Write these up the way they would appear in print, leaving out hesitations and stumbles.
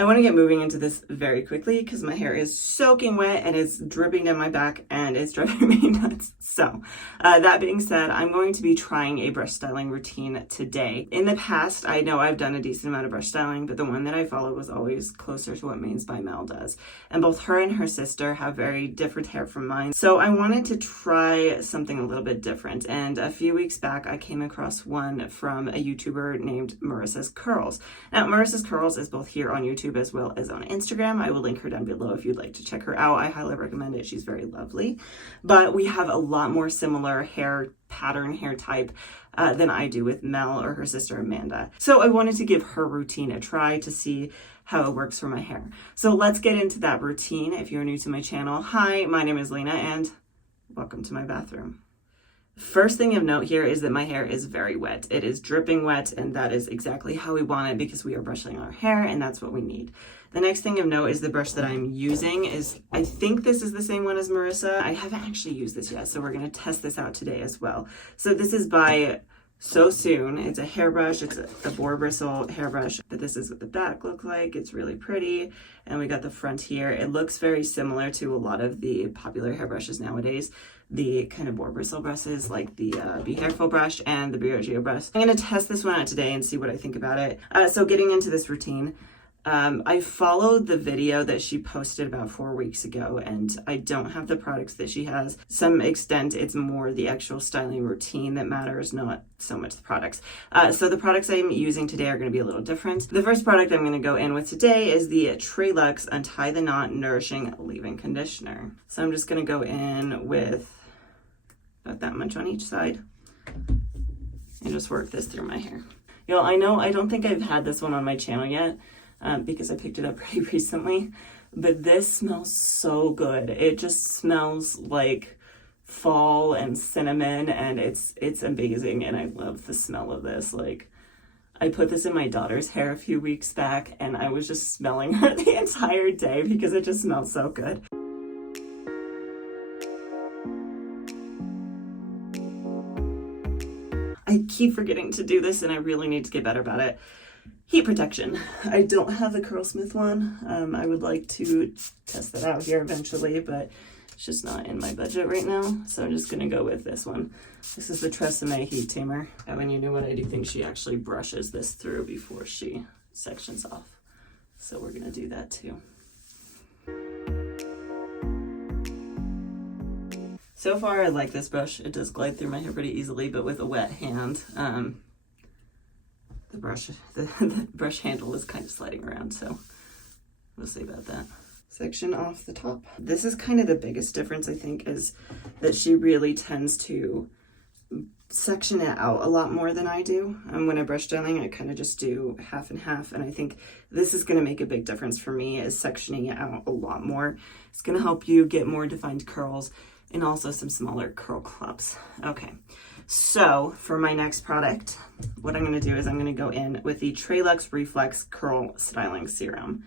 I want to get moving into this very quickly because my hair is soaking wet and it's dripping down my back and it's driving me nuts. So that being said, I'm going to be trying a brush styling routine today. In the past, I know I've done a decent amount of brush styling, but the one that I followed was always closer to what Mains by Mel does. And both her and her sister have very different hair from mine. So I wanted to try something a little bit different. And a few weeks back, I came across one from a YouTuber named Marisa's Curls. Now, Marisa's Curls is both here on YouTube as well as on Instagram. I will link her down below if you'd like to check her out. I highly recommend it. She's very lovely. But we have a lot more similar hair pattern, hair type than I do with Mel or her sister Amanda. So I wanted to give her routine a try to see how it works for my hair. So let's get into that routine. If you're new to my channel, hi, my name is Lena and welcome to my bathroom. First thing of note here is that my hair is very wet. It is dripping wet, and that is exactly how we want it because we are brushing our hair and that's what we need. The next thing of note is the brush that I'm using is, I think this is the same one as Marisa. I haven't actually used this yet, so we're gonna test this out today as well. So this is by So Soon. It's a hairbrush, it's a boar bristle hairbrush, but this is what the back looks like. It's really pretty. And we got the front here. It looks very similar to a lot of the popular hairbrushes nowadays. The kind of boar bristle brushes like the Be Hairful brush and the Briogeo brush. I'm gonna test this one out today and see what I think about it. So getting into this routine, I followed the video that she posted about 4 weeks ago, and I don't have the products that she has. To some extent, it's more the actual styling routine that matters, not so much the products. So the products I'm using today are going to be a little different. The first product I'm going to go in with today is the Trelux Untie the Knot Nourishing Leave-In Conditioner. So I'm just going to go in with about that much on each side and just work this through my hair. Y'all, I know I don't think I've had this one on my channel yet, because I picked it up pretty recently, but this smells so good. It just smells like fall and cinnamon, and it's amazing, and I love the smell of this. Like, I put this in my daughter's hair a few weeks back, and I was just smelling her the entire day because it just smells so good. I keep forgetting to do this, and I really need to get better about it. Heat protection. I don't have the Curlsmith one. I would like to test that out here eventually, but it's just not in my budget right now. So I'm just gonna go with this one. This is the Tresemme Heat Tamer. And you know what, I do think she actually brushes this through before she sections off. So we're gonna do that too. So far, I like this brush. It does glide through my hair pretty easily, but with a wet hand, the brush handle is kind of sliding around, so we'll see about that. Section off the top. This is kind of the biggest difference, I think, is that she really tends to section it out a lot more than I do. When I brush styling, I kind of just do half and half, and I think this is going to make a big difference for me, is sectioning it out a lot more. It's going to help you get more defined curls and also some smaller curl clumps. Okay, so for my next product, what I'm gonna do is I'm gonna go in with the Trelux Reflex Curl Styling Serum.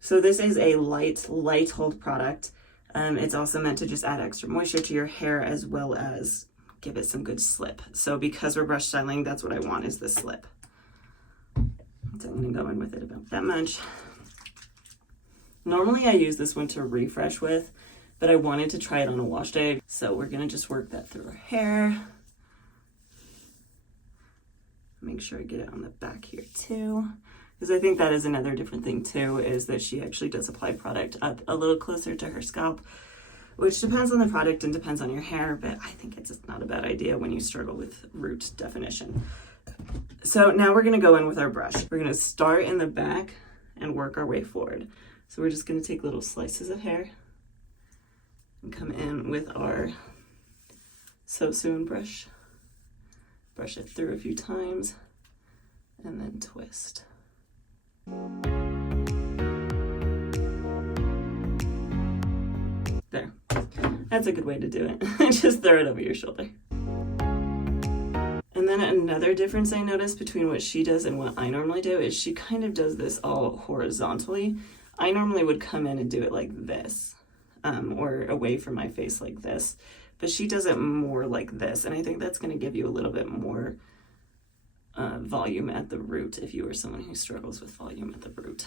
So this is a light hold product. It's also meant to just add extra moisture to your hair as well as give it some good slip. So because we're brush styling, that's what I want, is the slip. So I'm gonna go in with it about that much. Normally I use this one to refresh with, but I wanted to try it on a wash day. So we're gonna just work that through our hair. Make sure I get it on the back here too. Because I think that is another different thing too, is that she actually does apply product up a little closer to her scalp, which depends on the product and depends on your hair, but I think it's not a bad idea when you struggle with root definition. So now we're gonna go in with our brush. We're gonna start in the back and work our way forward. So we're just gonna take little slices of hair and come in with our So Soon brush. Brush it through a few times and then twist. There. That's a good way to do it. Just throw it over your shoulder. And then another difference I noticed between what she does and what I normally do is she kind of does this all horizontally. I normally would come in and do it like this. Or away from my face like this, but she does it more like this, and I think that's going to give you a little bit more volume at the root if you are someone who struggles with volume at the root.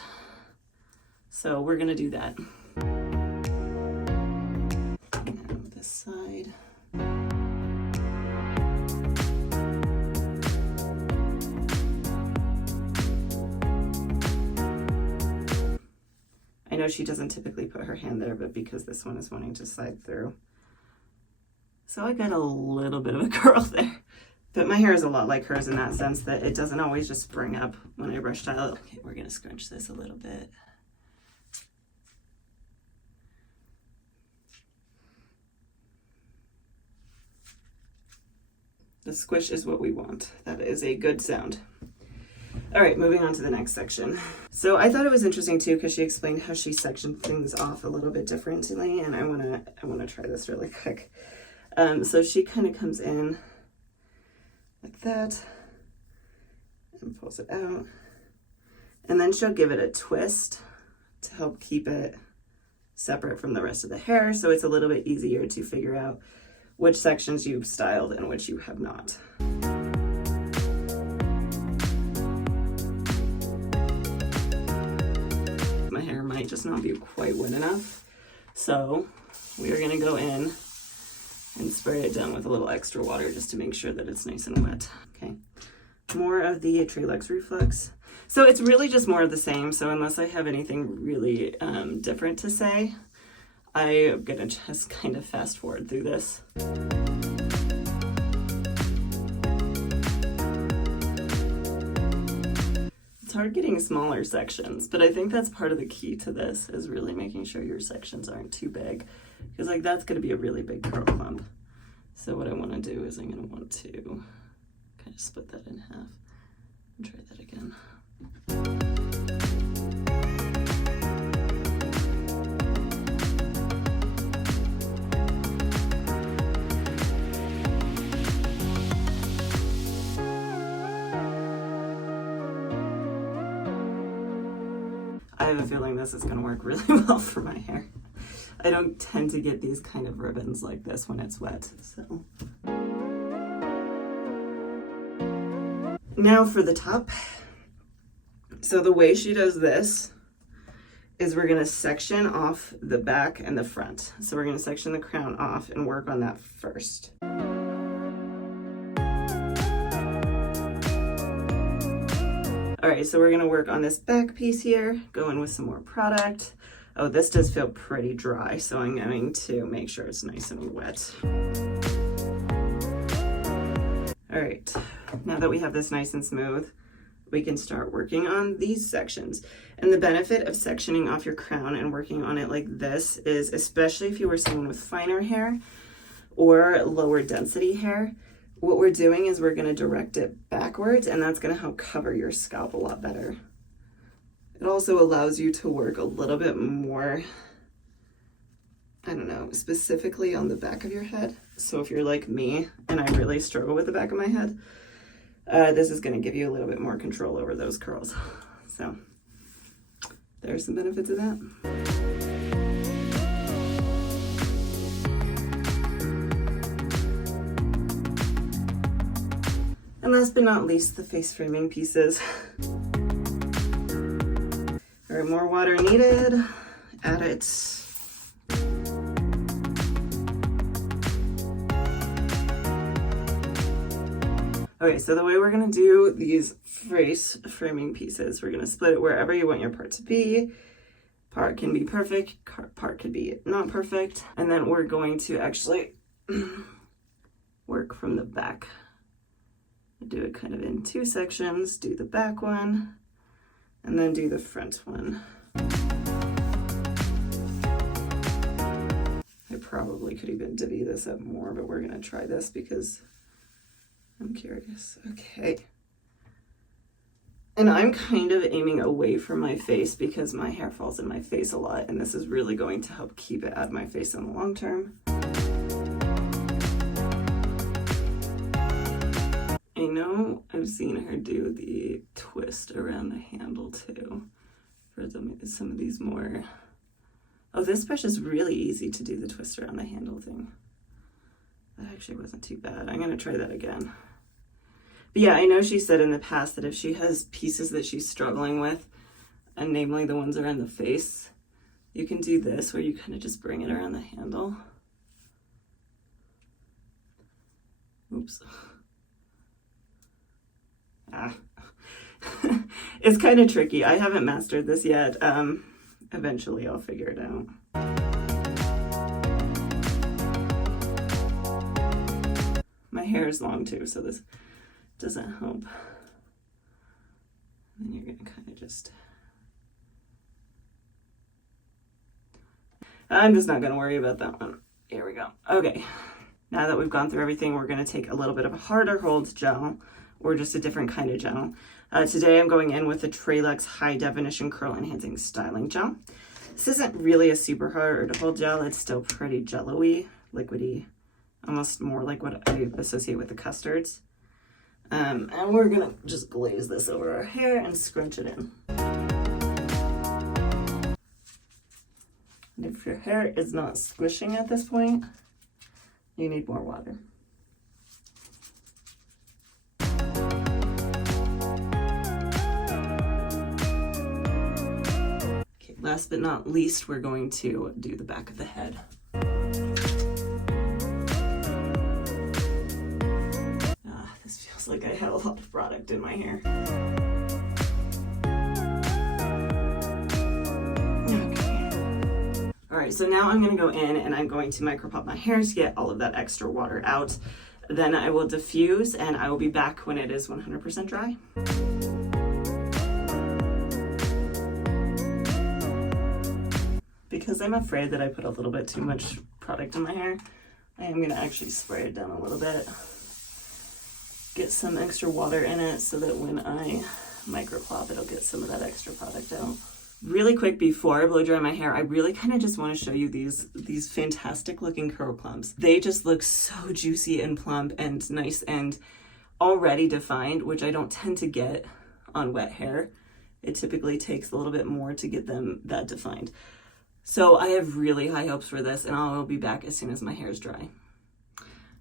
So we're gonna do that. And this side. I know she doesn't typically put her hand there, but because this one is wanting to slide through. So I got a little bit of a curl there. But my hair is a lot like hers in that sense that it doesn't always just spring up when I brush style it. Okay, we're gonna scrunch this a little bit. The squish is what we want. That is a good sound. All right, moving on to the next section. So I thought it was interesting too because she explained how she sectioned things off a little bit differently, and I wanna try this really quick. So she kind of comes in like that and pulls it out, and then she'll give it a twist to help keep it separate from the rest of the hair, so it's a little bit easier to figure out which sections you've styled and which you have not. My hair might just not be quite wet enough, so we are gonna go in and spray it down with a little extra water just to make sure that it's nice and wet. Okay, more of the Trelux Reflex. So it's really just more of the same, so unless I have anything really different to say, I'm gonna just kind of fast forward through this. It's hard getting smaller sections, but I think that's part of the key to this, is really making sure your sections aren't too big, because like that's gonna be a really big curl clump. So what I wanna do is I'm gonna want to kind of split that in half and try that again. I have a feeling this is going to work really well for my hair. I don't tend to get these kind of ribbons like this when it's wet, so. Now for the top. So the way she does this is we're going to section off the back and the front. So we're going to section the crown off and work on that first. All right, so we're gonna work on this back piece here, go in with some more product. Oh, this does feel pretty dry, so I'm going to make sure it's nice and wet. All right, now that we have this nice and smooth, we can start working on these sections. And the benefit of sectioning off your crown and working on it like this is, especially if you were someone with finer hair or lower density hair, what we're doing is we're going to direct it backwards, and that's going to help cover your scalp a lot better. It also allows you to work a little bit more, I don't know, specifically on the back of your head. So if you're like me and I really struggle with the back of my head, this is going to give you a little bit more control over those curls. So there's some benefits of that. And last but not least, the face framing pieces. All right, more water needed. Add it. Okay, so the way we're gonna do these face framing pieces, we're gonna split it wherever you want your part to be. Part can be perfect, part could be not perfect. And then we're going to actually work from the back. Do it kind of in two sections, do the back one, and then do the front one. I probably could even divvy this up more, but we're gonna try this because I'm curious. Okay. And I'm kind of aiming away from my face because my hair falls in my face a lot, and this is really going to help keep it out of my face in the long term. I know I've seen her do the twist around the handle too for some of these more. Oh, this brush is really easy to do the twist around the handle thing. That actually wasn't too bad. I'm gonna try that again. But yeah, I know she said in the past that if she has pieces that she's struggling with, and namely the ones around the face. You can do this where you kind of just bring it around the handle. Oops. It's kind of tricky. I haven't mastered this yet. Eventually I'll figure it out. My hair is long too, so this doesn't help. And you're gonna kind of just... I'm just not gonna worry about that one. Here we go. Okay, now that we've gone through everything, we're gonna take a little bit of a harder hold gel, or just a different kind of gel. Today I'm going in with the Tralux High Definition Curl Enhancing Styling Gel. This isn't really a super hard hold gel. It's still pretty jello-y, liquidy, almost more like what I associate with the custards. And we're gonna just glaze this over our hair and scrunch it in. And if your hair is not squishing at this point, you need more water. Okay, last but not least, we're going to do the back of the head. This feels like I have a lot of product in my hair. All right, so now I'm gonna go in and I'm going to micropop my hair to get all of that extra water out. Then I will diffuse and I will be back when it is 100% dry. Because I'm afraid that I put a little bit too much product in my hair, I am gonna actually spray it down a little bit. Get some extra water in it so that when I micropop, it'll get some of that extra product out. Really quick before I blow dry my hair, I really kind of just want to show you these fantastic looking curl clumps. They just look so juicy and plump and nice and already defined, which I don't tend to get on wet hair. It typically takes a little bit more to get them that defined. So I have really high hopes for this, and I will be back as soon as my hair is dry.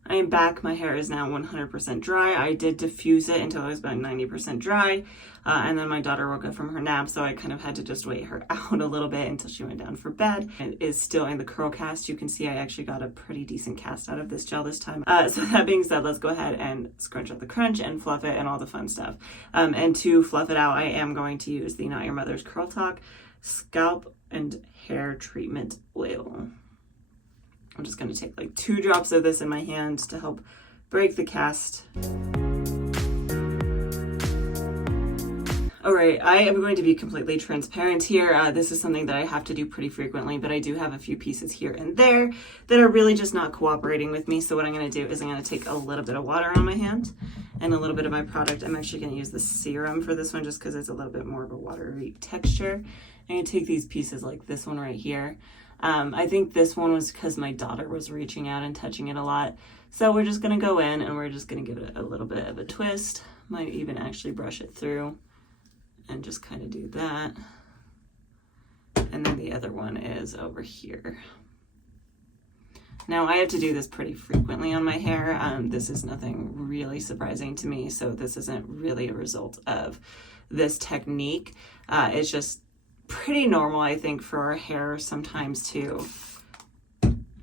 I am back. My hair is now 100% dry. I did diffuse it until it was about 90% dry. And then my daughter woke up from her nap, so I kind of had to just wait her out a little bit until she went down for bed. It is still in the curl cast. You can see I actually got a pretty decent cast out of this gel this time. So that being said, let's go ahead and scrunch up the crunch and fluff it and all the fun stuff. And to fluff it out, I am going to use the Not Your Mother's Curl Talk Scalp and Hair Treatment Oil. I'm just going to take like 2 drops of this in my hand to help break the cast. All right, I am going to be completely transparent here. This is something that I have to do pretty frequently, but I do have a few pieces here and there that are really just not cooperating with me. So what I'm going to do is I'm going to take a little bit of water on my hand and a little bit of my product. I'm actually going to use the serum for this one just because it's a little bit more of a watery texture. I'm going to take these pieces like this one right here. I think this one was because my daughter was reaching out and touching it a lot. So we're just going to go in and we're just going to give it a little bit of a twist. Might even actually brush it through and just kind of do that. And then the other one is over here. Now I have to do this pretty frequently on my hair. This is nothing really surprising to me. So this isn't really a result of this technique. It's just pretty normal, I think, for our hair sometimes to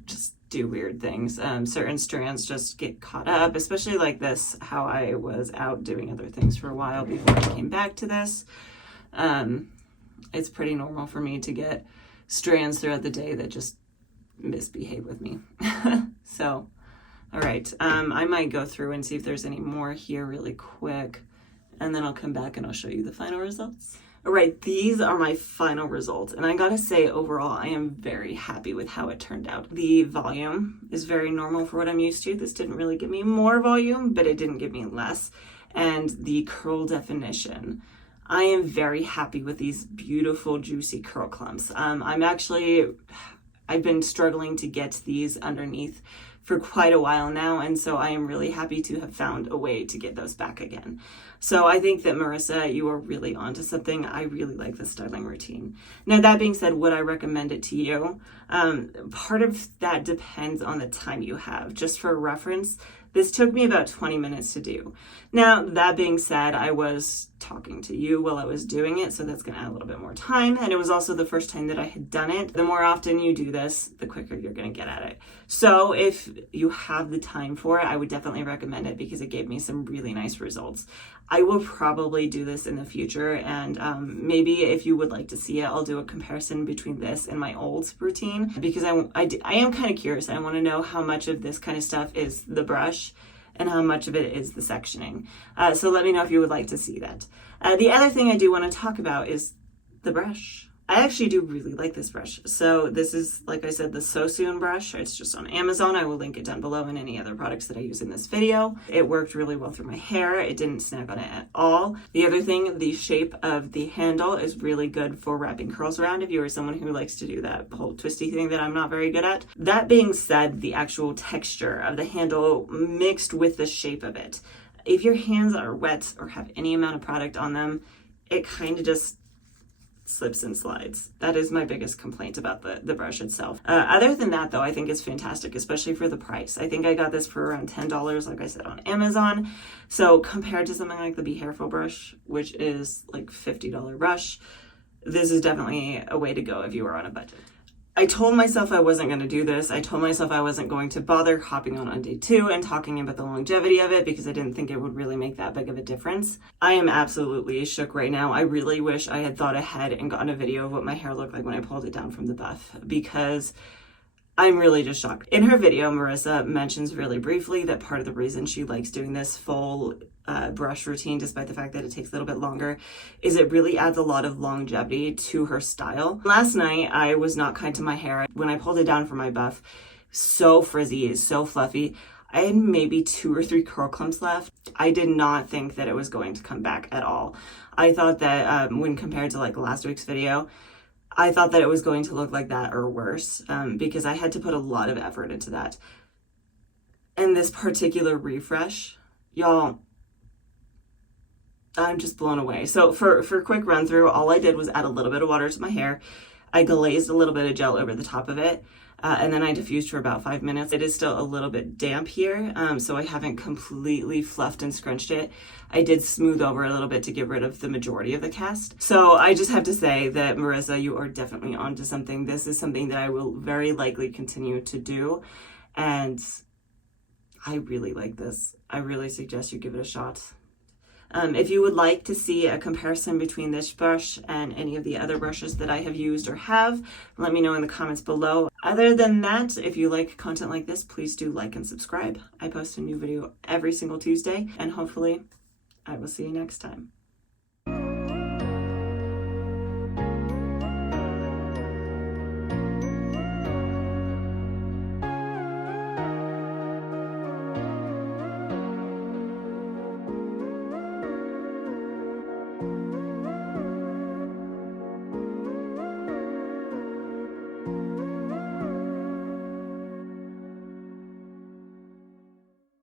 just do weird things. Certain strands just get caught up, especially like this, how I was out doing other things for a while before I came back to this. It's pretty normal for me to get strands throughout the day that just misbehave with me. So, all right, I might go through and see if there's any more here really quick, and then I'll come back and I'll show you the final results. All right, these are my final results, and I gotta say, overall, I am very happy with how it turned out. The volume is very normal for what I'm used to. This didn't really give me more volume, but it didn't give me less. And the curl definition, I am very happy with these beautiful, juicy curl clumps. I've been struggling to get these underneath for quite a while now, and so I am really happy to have found a way to get those back again. So I think that, Marissa, you are really onto something. I really like the styling routine. Now, that being said, would I recommend it to you? Part of that depends on the time you have. Just for reference, this took me about 20 minutes to do. Now, that being said, I was talking to you while I was doing it, so that's going to add a little bit more time. And it was also the first time that I had done it. The more often you do this, the quicker you're going to get at it. So if you have the time for it, I would definitely recommend it because it gave me some really nice results. I will probably do this in the future, and maybe if you would like to see it, I'll do a comparison between this and my old routine, because I am kind of curious. I want to know how much of this kind of stuff is the brush and how much of it is the sectioning. So let me know if you would like to see that. The other thing I do want to talk about is the brush. I actually do really like this brush. So this is, like I said, the So Soon brush. It's just on Amazon. I will link it down below and any other products that I use in this video. It worked really well through my hair. It didn't snag on it at all. The other thing, the shape of the handle is really good for wrapping curls around if you are someone who likes to do that whole twisty thing that I'm not very good at. That being said, the actual texture of the handle mixed with the shape of it. If your hands are wet or have any amount of product on them, it kind of just slips and slides. That is my biggest complaint about the brush itself. Other than that, though, I think it's fantastic, especially for the price. I think I got this for around $10, like I said, on Amazon. So compared to something like the Be Careful brush, which is like $50 brush, this is definitely a way to go if you are on a budget. I told myself I wasn't going to do this. I told myself I wasn't going to bother hopping on day 2 and talking about the longevity of it because I didn't think it would really make that big of a difference. I am absolutely shook right now. I really wish I had thought ahead and gotten a video of what my hair looked like when I pulled it down from the buff, because I'm really just shocked. In her video, Marisa mentions really briefly that part of the reason she likes doing this full brush routine, despite the fact that it takes a little bit longer, is it really adds a lot of longevity to her style. Last night, I was not kind to my hair. When I pulled it down from my buff, so frizzy, so fluffy. I had maybe 2 or 3 curl clumps left. I did not think that it was going to come back at all. I thought that when compared to like last week's video, I thought that it was going to look like that or worse, because I had to put a lot of effort into that. And this particular refresh, y'all, I'm just blown away. So for a quick run through, all I did was add a little bit of water to my hair. I glazed a little bit of gel over the top of it. And then I diffused for about 5 minutes. It is still a little bit damp here, so I haven't completely fluffed and scrunched it. I did smooth over a little bit to get rid of the majority of the cast. So I just have to say that, Marisa, you are definitely onto something. This is something that I will very likely continue to do, and I really like this. I really suggest you give it a shot. If you would like to see a comparison between this brush and any of the other brushes that I have used or have, let me know in the comments below. Other than that, if you like content like this, please do like and subscribe. I post a new video every single Tuesday, and hopefully I will see you next time.